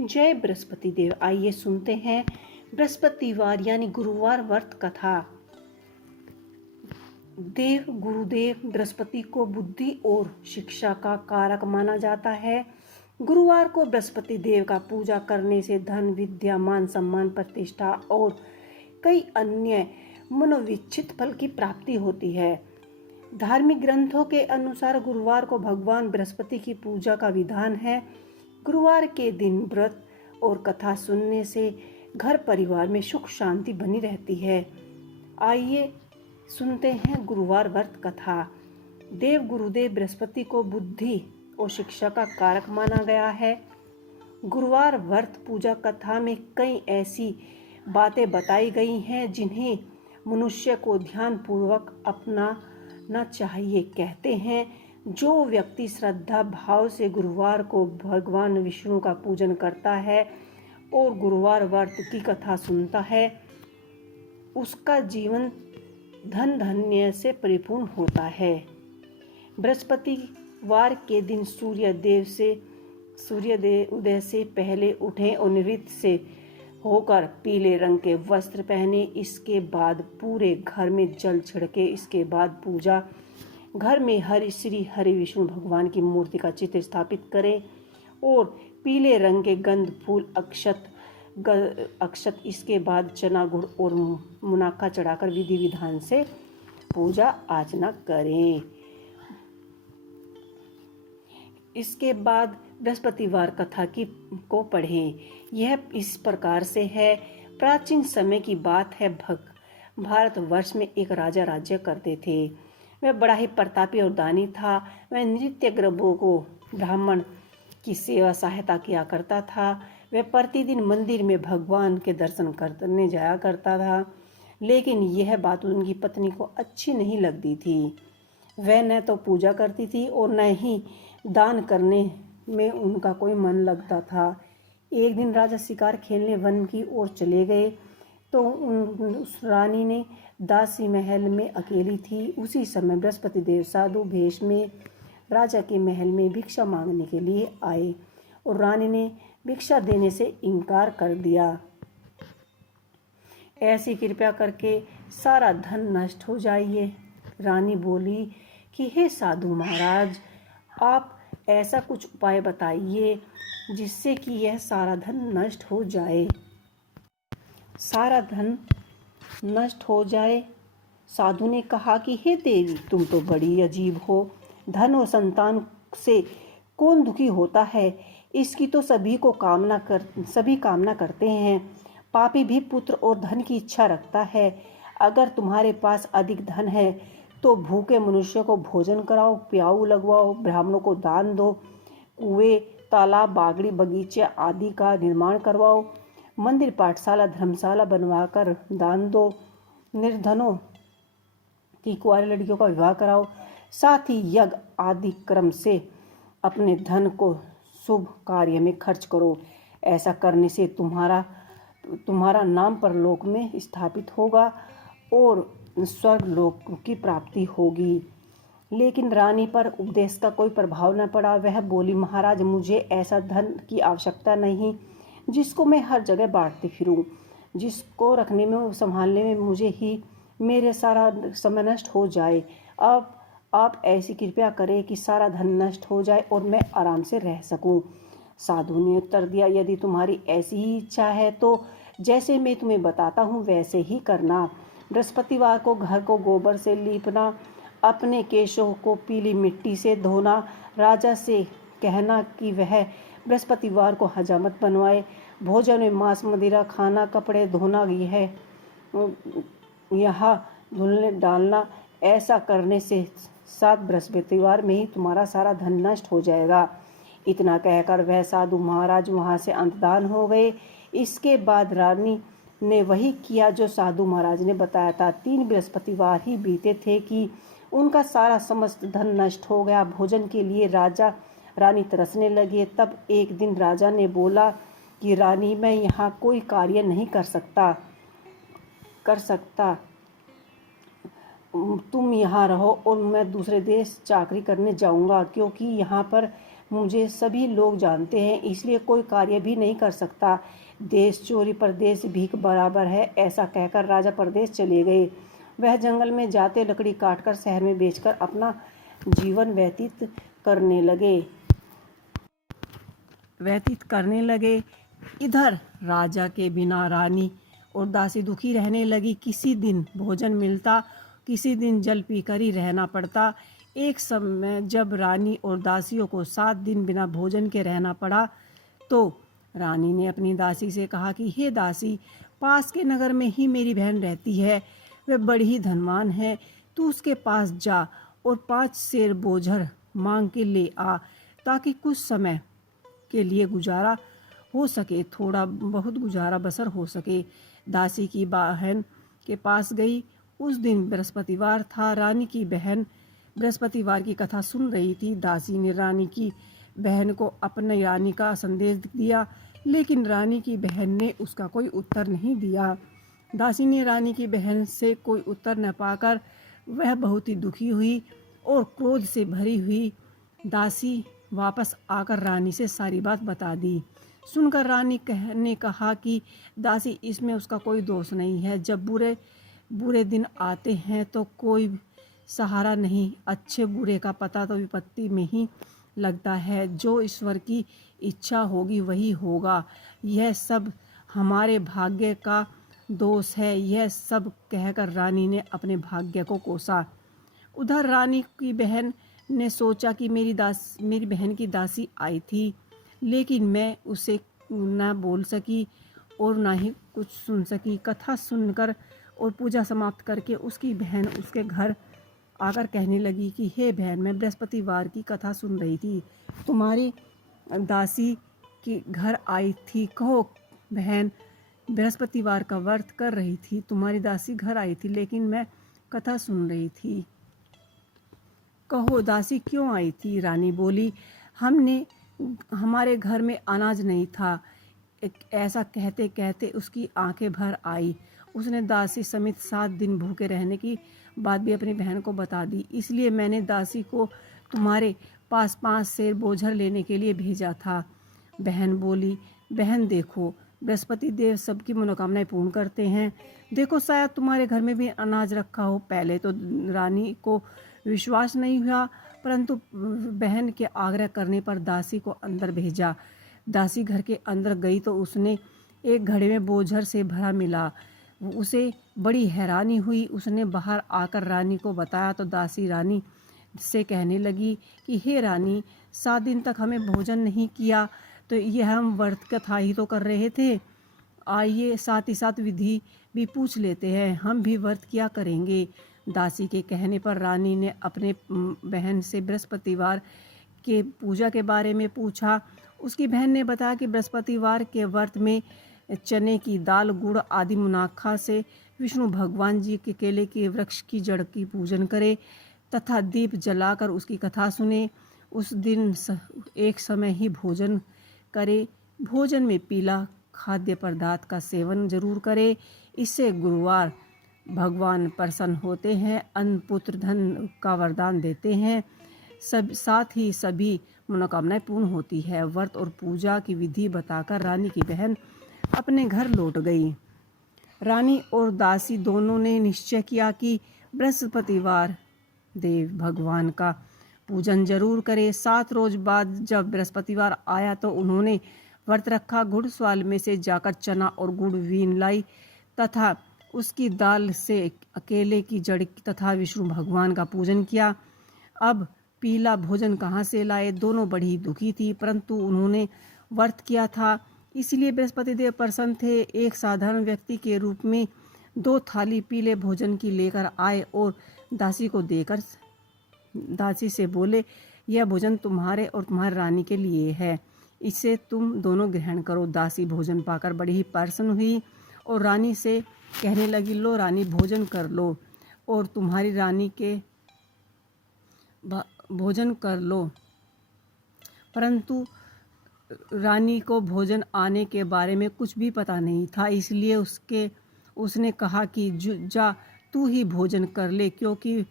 जय बृहस्पति देव। आइए सुनते हैं बृहस्पतिवार यानी गुरुवार व्रत कथा। देव गुरुदेव बृहस्पति को बुद्धि और शिक्षा का कारक माना जाता है। गुरुवार को बृहस्पति देव का पूजा करने से धन, विद्या, मान सम्मान, प्रतिष्ठा और कई अन्य मनोविच्छित फल की प्राप्ति होती है। धार्मिक ग्रंथों के अनुसार गुरुवार को भगवान बृहस्पति की पूजा का विधान है। गुरुवार के दिन व्रत और कथा सुनने से घर परिवार में सुख शांति बनी रहती है। आइए सुनते हैं गुरुवार व्रत कथा। देव गुरुदेव बृहस्पति को बुद्धि और शिक्षा का कारक माना गया है। गुरुवार व्रत पूजा कथा में कई ऐसी बातें बताई गई हैं जिन्हें मनुष्य को ध्यान पूर्वक अपनाना चाहिए। कहते हैं, जो व्यक्ति श्रद्धा भाव से गुरुवार को भगवान विष्णु का पूजन करता है और गुरुवार व्रत की कथा सुनता है, उसका जीवन धन धान्य से परिपूर्ण होता है। बृहस्पतिवार के दिन सूर्योदय उदय से पहले उठें और निवृत्त से होकर पीले रंग के वस्त्र पहने। इसके बाद पूरे घर में जल छिड़के। इसके बाद पूजा घर में श्री हरि विष्णु भगवान की मूर्ति का चित्र स्थापित करें और पीले रंग के गंध फूल अक्षत इसके बाद चना गुड़ और मुनाका चढ़ाकर विधि विधान से पूजा अर्चना करें। इसके बाद बृहस्पतिवार कथा को पढ़ें। यह इस प्रकार से है। प्राचीन समय की बात है। भारतवर्ष में एक राजा राज्य करते थे। वह बड़ा ही प्रतापी और दानी था। वह नृत्य ग्रहों को ब्राह्मण की सेवा सहायता किया करता था। वह प्रतिदिन मंदिर में भगवान के दर्शन करने जाया करता था, लेकिन यह बात उनकी पत्नी को अच्छी नहीं लगती थी। वह न तो पूजा करती थी और न ही दान करने में उनका कोई मन लगता था। एक दिन राजा शिकार खेलने वन की ओर चले गए तो उस रानी ने दासी महल में अकेली थी। उसी समय बृहस्पति देव साधु भेष में राजा के महल में भिक्षा मांगने के लिए आए और रानी ने भिक्षा देने से इनकार कर दिया। ऐसी कृपया करके सारा धन नष्ट हो जाइए। रानी बोली कि हे साधु महाराज, आप ऐसा कुछ उपाय बताइए जिससे कि यह सारा धन नष्ट हो जाए। सारा धन नष्ट हो जाए। साधु ने कहा कि हे देवी, तुम तो बड़ी अजीब हो। धन और संतान से कौन दुखी होता है? इसकी तो सभी कामना करते हैं। पापी भी पुत्र और धन की इच्छा रखता है। अगर तुम्हारे पास अधिक धन है तो भूखे मनुष्य को भोजन कराओ, प्याऊ लगवाओ, ब्राह्मणों को दान दो, कुएं, तालाब, बागड़ी, बगीचे आदि का निर्माण करवाओ, मंदिर, पाठशाला, धर्मशाला बनवाकर दान दो, निर्धनों की कुंवारी लड़कियों का विवाह कराओ। साथ ही यज्ञ आदि क्रम से अपने धन को शुभ कार्य में खर्च करो। ऐसा करने से तुम्हारा नाम परलोक में स्थापित होगा और स्वर्ग लोक की प्राप्ति होगी। लेकिन रानी पर उपदेश का कोई प्रभाव न पड़ा। वह बोली, महाराज, मुझे ऐसा धन की आवश्यकता नहीं जिसको मैं हर जगह बांटती फिरूं। जिसको रखने में संभालने में मुझे ही मेरे सारा समय नष्ट हो जाए। अब आप ऐसी कृपया करें कि सारा धन नष्ट हो जाए और मैं आराम से रह सकूं। साधु ने उत्तर दिया, यदि तुम्हारी ऐसी ही इच्छा है तो जैसे मैं तुम्हें बताता हूँ वैसे ही करना। बृहस्पतिवार को घर को गोबर से लीपना, अपने केशों को पीली मिट्टी से धोना। राजा से कहना कि वह बृहस्पतिवार को हजामत बनवाए। भोजन में मांस मदिरा खाना, कपड़े धोना, यहाँ धुलने डालना। ऐसा करने से 7 बृहस्पतिवार में ही तुम्हारा सारा धन नष्ट हो जाएगा। इतना कहकर वह साधु महाराज वहां से अंतर्धान हो गए। इसके बाद रानी ने वही किया जो साधु महाराज ने बताया था। 3 बृहस्पतिवार ही बीते थे कि उनका सारा समस्त धन नष्ट हो गया। भोजन के लिए राजा रानी तरसने लगे। तब एक दिन राजा ने बोला कि रानी, मैं यहाँ कोई कार्य नहीं कर सकता। तुम यहाँ रहो और मैं दूसरे देश चाकरी करने जाऊँगा, क्योंकि यहाँ पर मुझे सभी लोग जानते हैं, इसलिए कोई कार्य भी नहीं कर सकता। देश चोरी परदेश भीख बराबर है। ऐसा कहकर राजा परदेश चले गए। वह जंगल में जाते लकड़ी काटकर शहर में बेचकर अपना जीवन व्यतीत करने लगे। इधर राजा के बिना रानी और दासी दुखी रहने लगी। किसी दिन भोजन मिलता, किसी दिन जल पीकर ही रहना पड़ता। एक समय जब रानी और दासियों को 7 दिन बिना भोजन के रहना पड़ा, तो रानी ने अपनी दासी से कहा कि हे दासी, पास के नगर में ही मेरी बहन रहती है, वह बड़ी ही धनवान है। तू उसके पास जा और 5 सेर बोझर मांग के ले आ, ताकि कुछ समय के लिए गुजारा हो सके, थोड़ा बहुत गुजारा बसर हो सके। दासी की बहन के पास गई। उस दिन बृहस्पतिवार था। रानी की बहन बृहस्पतिवार की कथा सुन रही थी। दासी ने रानी की बहन को अपने रानी का संदेश दिया, लेकिन रानी की बहन ने उसका कोई उत्तर नहीं दिया। दासी ने रानी की बहन से कोई उत्तर न पाकर वह बहुत ही दुखी हुई और क्रोध से भरी हुई। दासी वापस आकर रानी से सारी बात बता दी। सुनकर रानी ने कहा कि दासी, इसमें उसका कोई दोष नहीं है। जब बुरे बुरे दिन आते हैं तो कोई सहारा नहीं। अच्छे बुरे का पता तो विपत्ति में ही लगता है। जो ईश्वर की इच्छा होगी वही होगा। यह सब हमारे भाग्य का दोष है। यह सब कहकर रानी ने अपने भाग्य को कोसा। उधर रानी की बहन ने सोचा कि मेरी बहन की दासी आई थी, लेकिन मैं उसे न बोल सकी और ना ही कुछ सुन सकी। कथा सुनकर और पूजा समाप्त करके उसकी बहन उसके घर आकर कहने लगी कि हे बहन, मैं बृहस्पतिवार की कथा सुन रही थी, तुम्हारी दासी के घर आई थी। कहो बहन, बृहस्पतिवार का व्रत कर रही थी, तुम्हारी दासी घर आई थी, लेकिन मैं कथा सुन रही थी। कहो दासी क्यों आई थी? रानी बोली, हमारे घर में अनाज नहीं था। ऐसा कहते कहते उसकी आंखें भर आई। उसने दासी समेत 7 दिन भूखे रहने की बात भी अपनी बहन को बता दी। इसलिए मैंने दासी को तुम्हारे पास 5 सेर बोझर लेने के लिए भेजा था। बहन बोली, बहन देखो, बृहस्पति देव सबकी मनोकामनाएं पूर्ण करते हैं। देखो, शायद तुम्हारे घर में भी अनाज रखा हो। पहले तो रानी को विश्वास नहीं हुआ, परंतु बहन के आग्रह करने पर दासी को अंदर भेजा। दासी घर के अंदर गई तो उसने एक घड़े में बोझर से भरा मिला। उसे बड़ी हैरानी हुई। उसने बाहर आकर रानी को बताया तो दासी रानी से कहने लगी कि हे रानी, 7 दिन तक हमें भोजन नहीं किया, तो यह हम व्रत कथा ही तो कर रहे थे। आइए साथ ही साथ विधि भी पूछ लेते हैं, हम भी व्रत किया करेंगे। दासी के कहने पर रानी ने अपने बहन से बृहस्पतिवार के पूजा के बारे में पूछा। उसकी बहन ने बताया कि बृहस्पतिवार के व्रत में चने की दाल, गुड़ आदि मुनाखा से विष्णु भगवान जी के केले के वृक्ष की जड़ की पूजन करे तथा दीप जलाकर उसकी कथा सुने। उस दिन एक समय ही भोजन करे। भोजन में पीला खाद्य पदार्थ का सेवन जरूर करे। इससे गुरुवार भगवान प्रसन्न होते हैं, अन्न पुत्र धन का वरदान देते हैं। साथ ही सभी मनोकामनाएं पूर्ण होती है। व्रत और पूजा की विधि बताकर रानी की बहन अपने घर लौट गई। रानी और दासी दोनों ने निश्चय किया कि बृहस्पतिवार देव भगवान का पूजन जरूर करे। 7 रोज बाद जब बृहस्पतिवार आया तो उन्होंने व्रत रखा। घुड़सवाल में से जाकर चना और गुड़ बीन लाई तथा उसकी दाल से अकेले की जड़ तथा विष्णु भगवान का पूजन किया। अब पीला भोजन कहाँ से लाए? दोनों बड़ी दुखी थी, परंतु उन्होंने व्रत किया था, इसलिए बृहस्पति देव प्रसन्न थे। एक साधारण व्यक्ति के रूप में 2 थाली पीले भोजन की लेकर आए और दासी को देकर दासी से बोले, यह भोजन तुम्हारे और तुम्हारी रानी के लिए है, इसे तुम दोनों ग्रहण करो। दासी भोजन पाकर बड़ी ही प्रसन्न हुई और रानी से कहने लगी, लो रानी, भोजन कर लो और तुम्हारी रानी के भोजन कर लो। परंतु रानी को भोजन आने के बारे में कुछ भी पता नहीं था, इसलिए उसने कहा कि जा तू ही भोजन कर ले, क्योंकि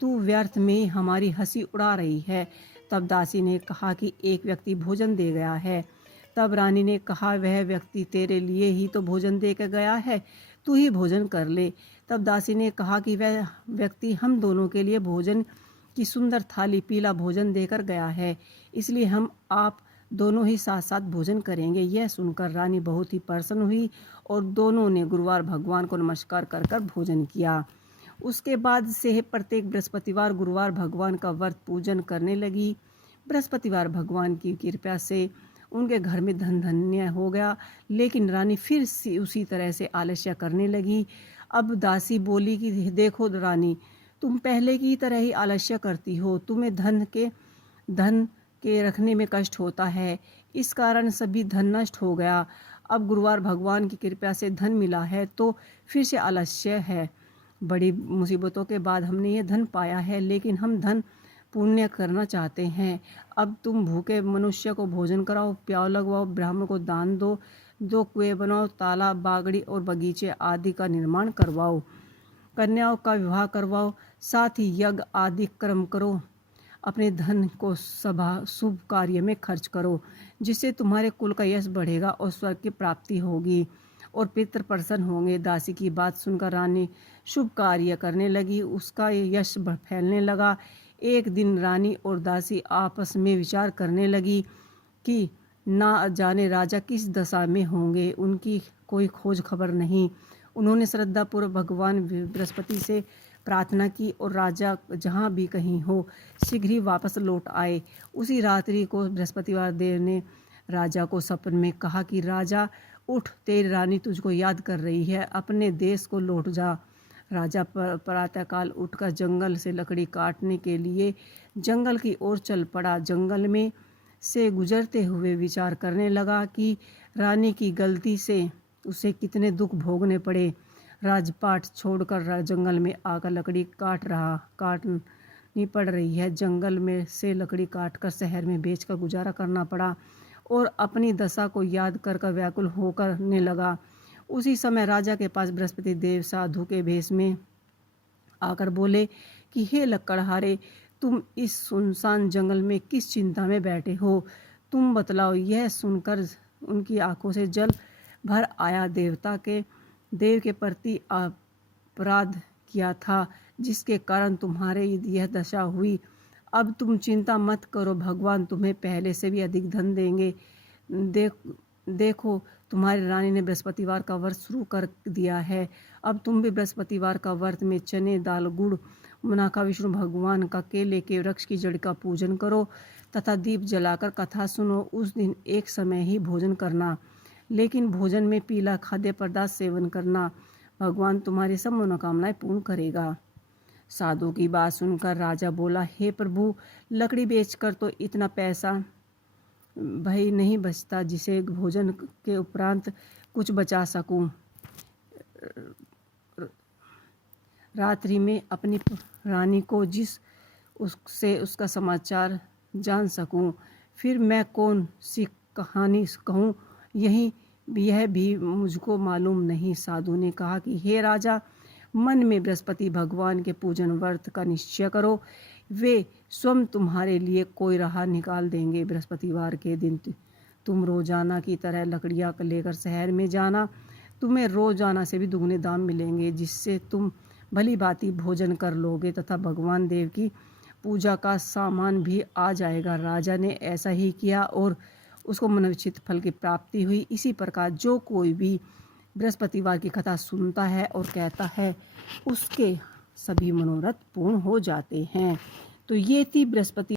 तू व्यर्थ में हमारी हंसी उड़ा रही है। तब दासी ने कहा कि एक व्यक्ति भोजन दे गया है। तब रानी ने कहा, वह व्यक्ति तेरे लिए ही तो भोजन दे के गया है, तू ही भोजन कर ले। तब दासी ने कहा कि वह व्यक्ति हम दोनों के लिए भोजन की सुंदर थाली पीला भोजन देकर गया है, इसलिए हम आप दोनों ही साथ साथ भोजन करेंगे। यह सुनकर रानी बहुत ही प्रसन्न हुई और दोनों ने गुरुवार भगवान को नमस्कार कर कर भोजन किया। उसके बाद से प्रत्येक बृहस्पतिवार गुरुवार भगवान का व्रत पूजन करने लगी। बृहस्पतिवार भगवान की कृपा से उनके घर में धन धन्य हो गया, लेकिन रानी फिर से उसी तरह से आलस्य करने लगी। अब दासी बोली कि देखो रानी, तुम पहले की तरह ही आलस्य करती हो, तुम्हें धन के रखने में कष्ट होता है, इस कारण सभी धन नष्ट हो गया। अब गुरुवार भगवान की कृपा से धन मिला है तो फिर से आलस्य है। बड़ी मुसीबतों के बाद हमने ये धन पाया है, लेकिन हम धन पुण्य करना चाहते हैं। अब तुम भूखे मनुष्य को भोजन कराओ, प्याव लगवाओ, ब्राह्मण को दान दो, दो कुएं बनाओ, तालाब, बागड़ी और बगीचे आदि का निर्माण करवाओ, कन्याओं का विवाह करवाओ, साथ ही यज्ञ आदि कर्म करो। अपने धन को शुभ कार्य में खर्च करो, जिससे तुम्हारे कुल का यश बढ़ेगा और स्वर्ग की प्राप्ति होगी और पितृ प्रसन्न होंगे। दासी की बात सुनकर रानी शुभ कार्य करने लगी, उसका यश फैलने लगा। एक दिन रानी और दासी आपस में विचार करने लगी कि ना जाने राजा किस दशा में होंगे, उनकी कोई खोज खबर नहीं। उन्होंने श्रद्धापूर्वक भगवान बृहस्पति से प्रार्थना की और राजा जहाँ भी कहीं हो शीघ्र ही वापस लौट आए। उसी रात्रि को बृहस्पतिवार देव ने राजा को सपने में कहा कि राजा उठ, तेरी रानी तुझको याद कर रही है, अपने देश को लौट जा। राजा प्रातःकाल उठकर जंगल से लकड़ी काटने के लिए जंगल की ओर चल पड़ा। जंगल में से गुजरते हुए विचार करने लगा कि रानी की गलती से उसे कितने दुख भोगने पड़े। राजपाट छोड़कर जंगल में आकर लकड़ी काटनी पड़ रही है। जंगल में से लकड़ी काटकर शहर में बेचकर गुजारा करना पड़ा और अपनी दशा को याद कर व्याकुल होकरने लगा। उसी समय राजा के पास बृहस्पति देव साधु के भेष में आकर बोले कि हे लकड़हारे, तुम इस सुनसान जंगल में किस चिंता में बैठे हो, तुम बतलाओ। यह सुनकर उनकी आंखों से जल भर आया। देव के प्रति अपराध किया था, जिसके कारण तुम्हारे यह दशा हुई। अब तुम चिंता मत करो, भगवान तुम्हें पहले से भी अधिक धन देंगे। देखो तुम्हारी रानी ने बृहस्पतिवार का व्रत शुरू कर दिया है। अब तुम भी बृहस्पतिवार का व्रत में चने, दाल, गुड़, मुनाका, विष्णु भगवान का केले के वृक्ष की जड़ का पूजन करो तथा दीप जलाकर कथा सुनो। उस दिन एक समय ही भोजन करना, लेकिन भोजन में पीला खाद्य पदार्थ सेवन करना। भगवान तुम्हारी सब मनोकामनाएं पूर्ण करेगा। साधु की बात सुनकर राजा बोला, हे प्रभु, लकड़ी बेचकर तो इतना पैसा भाई नहीं बचता जिसे भोजन के उपरांत कुछ बचा सकूं। रात्रि में अपनी रानी को उससे उसका समाचार जान सकूं, फिर मैं कौन सी कहानी कहूं, यह भी मुझको मालूम नहीं। साधु ने कहा कि हे राजा, मन में बृहस्पति भगवान के पूजन व्रत का निश्चय करो, वे स्वयं तुम्हारे लिए कोई राह निकाल देंगे। बृहस्पतिवार के दिन तुम रोजाना की तरह लकड़ियाँ लेकर शहर में जाना, तुम्हें रोजाना से भी दुगने दाम मिलेंगे, जिससे तुम भली भांति भोजन कर लोगे तथा भगवान देव की पूजा का सामान भी आ जाएगा। राजा ने ऐसा ही किया और उसको मनोचित फल की प्राप्ति हुई। इसी प्रकार जो कोई भी बृहस्पतिवार की कथा सुनता है और कहता है, उसके सभी मनोरथ पूर्ण हो जाते हैं। तो ये थी बृहस्पति